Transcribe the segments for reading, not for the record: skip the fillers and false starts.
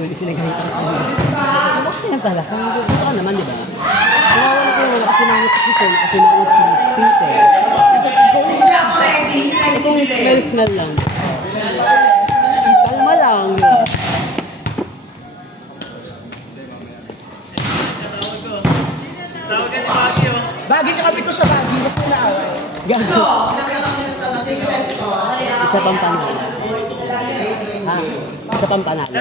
Doon sila ganito. Bakit yan talaga? Ito ka naman, di ba? Nawawan ko wala kasi nangot si Sol, kasi nangot si Peter. Itong smell lang. Kalma lang. Bagay kakapit ko siya, bagay. Huwag ko naaway. Gago. Isa pang panalo. Ha? Isa pang panalo.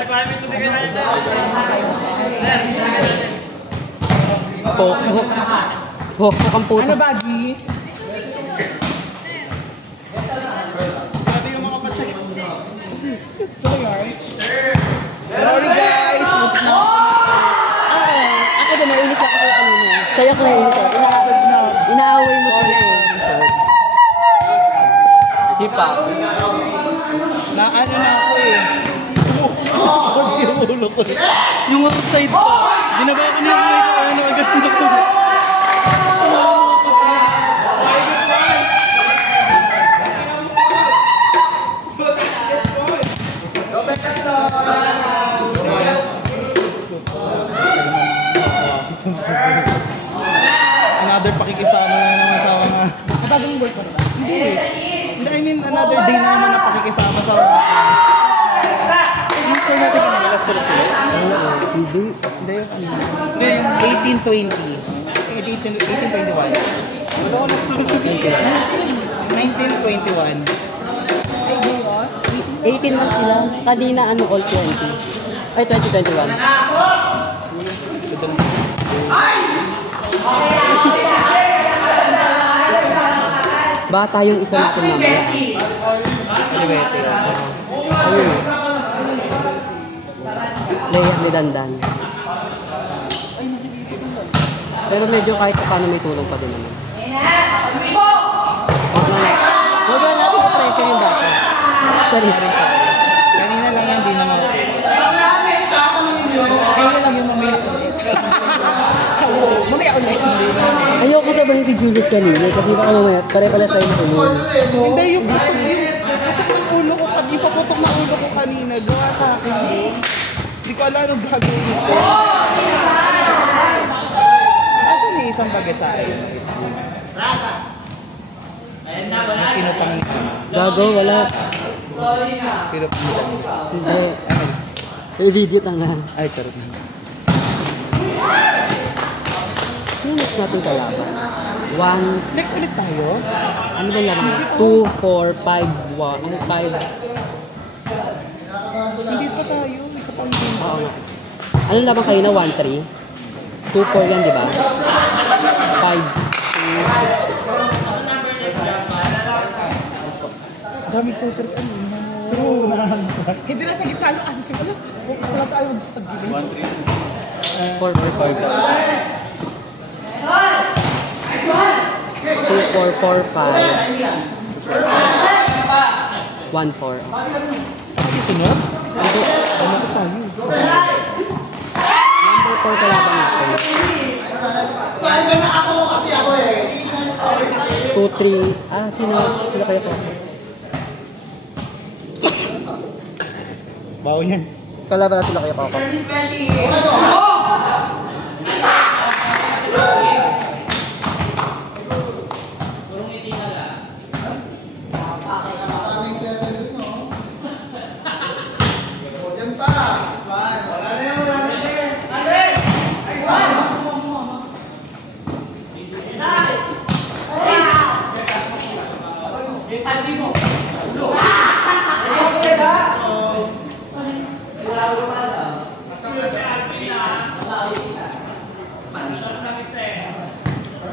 Pok ang puto. Ano bagay? Grabe yung mga pacheck. Sorry guys! Ako din, nainis ako kayo kanina. Sa'yo ko nainis ako. Inaaway mo sa'yo. Hipa. Naano na ako eh. Yung ulo ko. Yung outside pa. Ginagawa ko niya yung may ano agad na ko. Another pakikisama na naman sa mga... Kapagong work ko na ba? Hindi. I mean, another day na naman na pakikisama sa mga... Hindi ko natin ang alas tuloy sila? Hindi. Hindi yung kanina. Hindi yung 1821. Ito ko alas tuloy sila. 1921. 18 lang sila. Kanina ano, all 20. Ay, 2021. Bata yung isa natin naman. Ayun. Leia ni Dandan. Pero medyo kahit paano may tulong pa din naman. Huwag lang natin i-pressure yung bata. Sorry. Kanina lang yan, di naman. Kaya lang yung mamaya ulit. Mamaya ulit. Ayoko sabihin si Julius kanina kasi baka mamaya pare-pala sa'yo na ulo. Hindi yung putok ng ulo ko, pati paputok ng ulo ko kanina, gawa sa akin yun. Hindi ko alam anong gagawin ito. Asan yung isang baget sa akin? Kinupang nito. Gago, wala. Kinupang nito. Hindi. I-video tanga. Ay, charot na. Ano next natin kalaban? Next ulit tayo? Ano ba naman? 2, 4, 5, 1, 5. Hindi pa tayo. Isa pang game. Oo nga. Ano naman kayo na 1, 3? 2, 4 yan, di ba? 5, 2. Dami sa trip ano. Hindi na sa gitna kasi siguro. Wala tayo sa pag-ibig. 4, 4, 2, 4, 4, 5. 1, 4. Ano sunod? Hindi. Ano pa tayo? Number 4 kalaban natin. Saan na ako kasi ako eh? 2, 3. Ah, sila kayo po. Bawo niyan. Kalaban natin sila kayo po.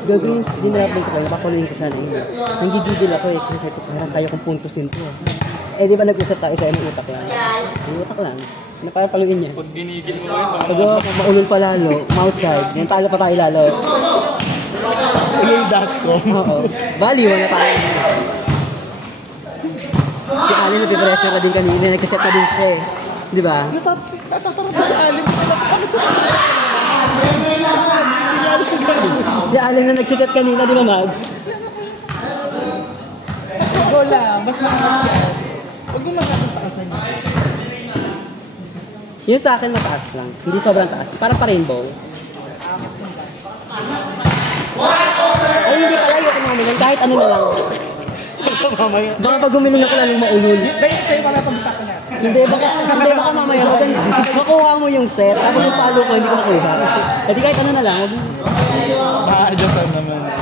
Gagawin, dinarapin ko kayo, pakuloyin ko sana yun. Nanggigigil ako eh, kasi parang kaya kong puntos din to. Eh di ba nag-usap tayo, kaya ng utak yan? Yung utak lang. Na parang paluin niya. Pag ginigil mo kayo, Pag maulol pa lalo, outside, yung talo pa tayo lalo. EA.com. Oo. Baliw na tayo. Si Alin napipressure na din kanina, nagsiset na din siya eh. Di ba? Natatarap ba si Alin? Bakit siya? Si Alin na nagsiset kanina, di ba Mags? Go lang, mas makakapit yan. Huwag mo masyadong taasan niya. Yun sa akin mataas lang, hindi sobrang taas. Parang pa-rainbow. Ay, hindi pala yung kumamulan, kahit ano na lang. Mamaya. Baka pag gumiling ako lalong maulol. Bayan sa'yo, wala pang sa akin na. Hindi, baka mamaya, makuha mo yung set, tapos yung palo ko, hindi ko makuha. Hindi kahit ano na lang, huwag mo. Ma-adjustan naman eh.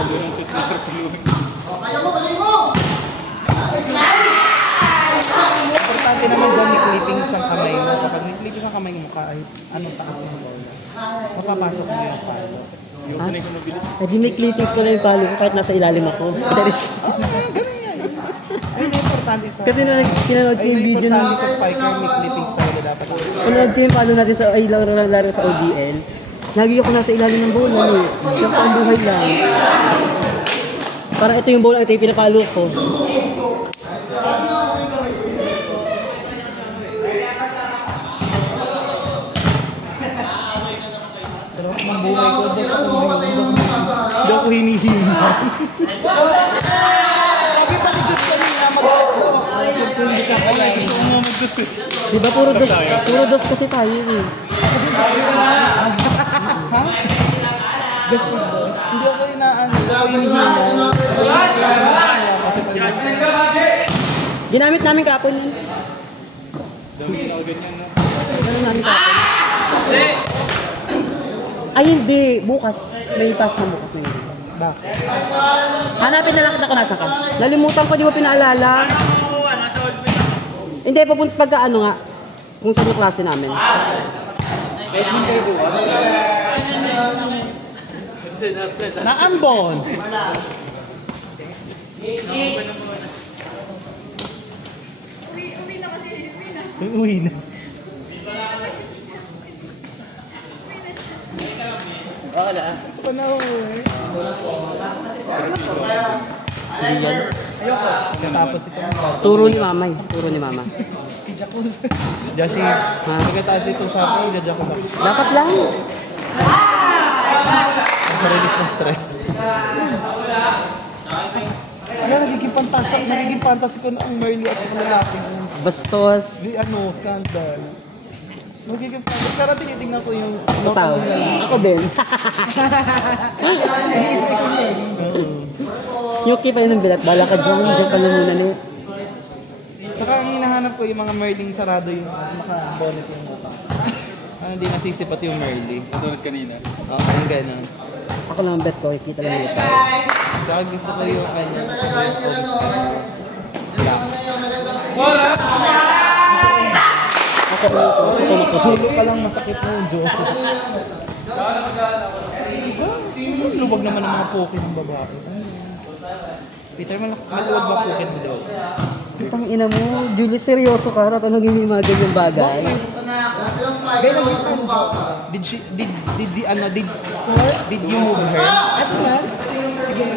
bago yung shoot ni Sir Puluhin. Importante naman dyan yung clippings ang kamay mo. Kapag may clippings ang kamay mo, kahit anong taas ng bola, mapapasok mo yung palo. Yung sanay sa mabilis. Hindi may clippings ko lang yung palo ko kahit nasa ilalim ako. Ganun yan. Ayun yung importante sa... Kasi nung pinanood ko yung video importante sa spiker, may clippings talaga dapat. Panood ko yung palo natin sa laro sa ODL. Lagi ako nasa ilalim ng bola eh. Kasi ang buhay lang. Parang ito yung bola, ito yung pinapalo ko. Sarap ng buhay ko. Hindi ako hinihina. Sabi pa ni Diyos kanina, mag-rest daw ako. Siyempre hindi ka pala. Gusto mo mag-dos eh. Diba puro dos kasi tayo eh. Ha? Best of boss. Hindi ako inaano. Hindi ako hinihina. Kasi pala Ginamit namin kapon yun. Ginamit namin kapon. Ay hindi, bukas. May pass na bukas na yun. bakit? Hanapin na lang kita kung nasa ka. Nalimutan ko, di ba pinaalala? Hindi, papunta pagka ano nga. Kung saan yung klase namin. Naambon! Uwi na kasi, uwi na. Uwi na. Wala. Panahon. Ayoko. Katapos ito. Turo ni mama eh. Turo ni mama. Ijakul. Joshi, pagkataas ito sa akin, ijakul ako. Dapat lang. Mag-release ng stress. Ano, nagiging fantasy ko na ang Merly at sa lalaking. Bastos. Di ano, scandal. Magiging fantasy. Pero tinitingnan ko yung Tao. Ako din. Iniisip ko Merly. Yung pa yun ng bilat. Bala ka dyan. Dyan ka na muna nito. Saka ang hinahanap ko yung mga Merling sarado yung naka-bonnet yung mukha. Hindi nasisipat yung Merly. Tulad kanina. Oo, yung gano'n. Ako lang ang bet ko. Ikita lang nito. Saka gusto ko yung kanya kasi yung stories ko. Black. Ako lang ito. Ito Sulo pa lang masakit mo yung Diyos. Luwag naman ang mga poke ng babae. Peter, maluwag ba poke mo daw? Itang ina mo. Julie, seryoso ka. Tatanungin mo yung mga ganyang bagay. Gaya nag-understand siya. Did you move her? At last, sige.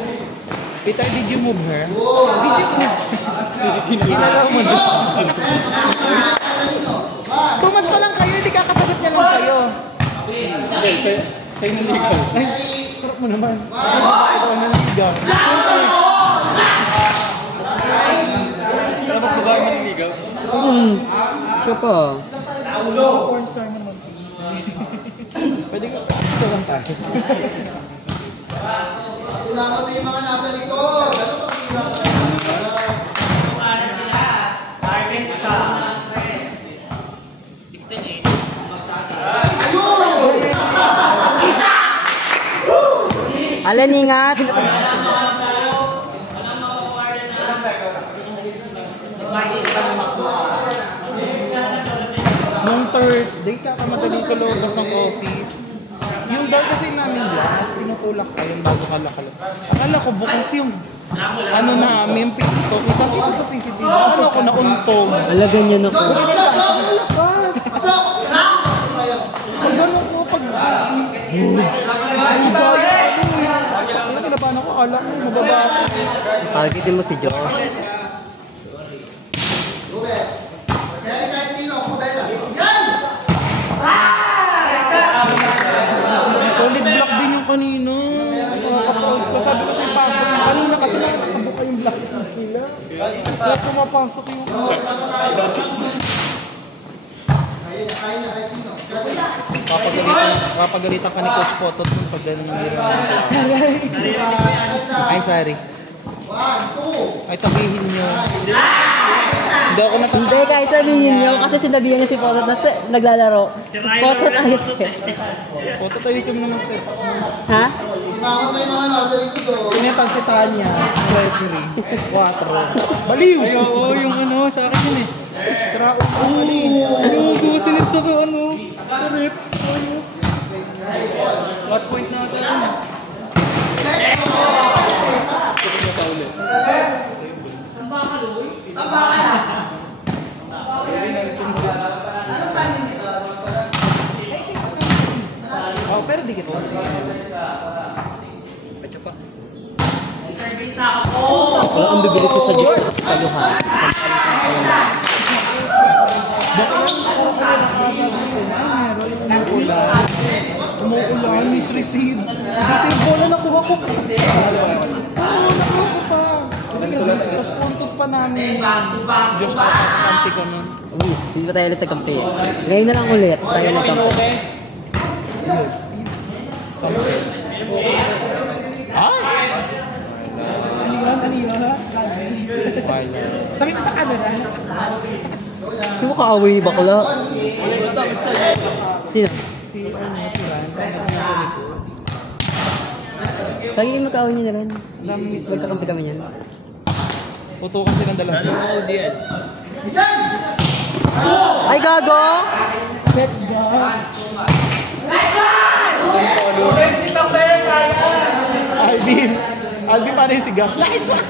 Peter, did you move her? Did you move? Kinalaw mo na siya. 2 months pa lang kayo, hindi kakasagot niya lang sa'yo. Sa'yo naligaw. Ay, sarap mo naman. Ito ang naligaw. Alam mo ba ang naligaw? Siya pa. Porn star naman. Pwede ko, ito lang tayo. Salamat yung mga nasa likod. Alan, ingat. Nung Thursday, kakamadali ko lumabas ng office. Yung door kasi namin glass, Tulak pa yung bago kalakal. Akala ko bukas yung ano namin, pinto. Kita sa CCTV. Ano ako nauntog. Ala, ganyan ako. Lakas! Pag gano'n ko, pag... Ano, kinabahan ako, akala ko mababasa. Targetin mo si Josh. Luis. Kaya kahit sino, kubela. Yan! Solid block din yung kanino. Sabi ko sa'yo, pasok yung kanina kasi nakakabuka yung block sila. Kaya pumapasok yung... Kaya na, kahit sino. Papagalitan ka ni Coach Potot pag gano'n yung hero. Ay, sorry. 1, 2. Ay, sabihin nyo. Hindi ako Hindi, kahit sabihin nyo, kasi sinabihan niya si Potot na naglalaro. Potot ayos eh. Potot ayusin mo naman set. Ha? Sinakot na yung mga nasa likod. Sinetan si Tanya. Referee. 4. Baliw! Ay, oo, yung ano, sa akin yun eh. Sira ulo. Yung gusinit sa ano. Rip. Watch point na ata yun eh. Oh, pero di kita. Wala ang bibilis ko sa Josh at kaluhan. Umuulan, misreceive. Dito yung bola nakuha ko. Nakuha ko pa. Tapos puntos pa namin. Diyos ka, kakampi ka nun. Uy, hindi ba tayo ulit nagkampi eh? Ngayon na lang ulit, tayo nagkampi. Sampai. Ay! Sabi mo sa camera. Sino ka-away bakla? Sino? Si Ran. Lagi yung magka-away niya na rin. Dami miss. Magkakampi kami niyan. Tutukan silang dalawa. Ay, gago! Let's go! Alvin, paano yung sigaw? Nice one!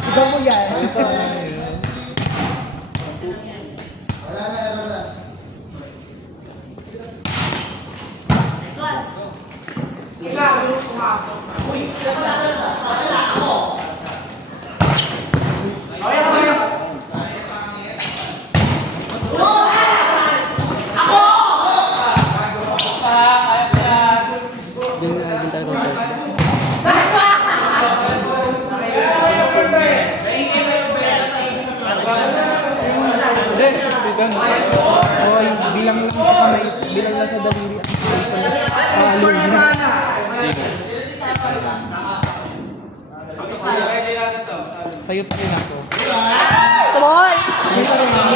Sigaw mo yan. Wala na, wala na. Hoy, bilang lang sa kamay, bilang lang sa daliri. Sa'yo pa rin ako. Come on! Sa'yo pa rin ako.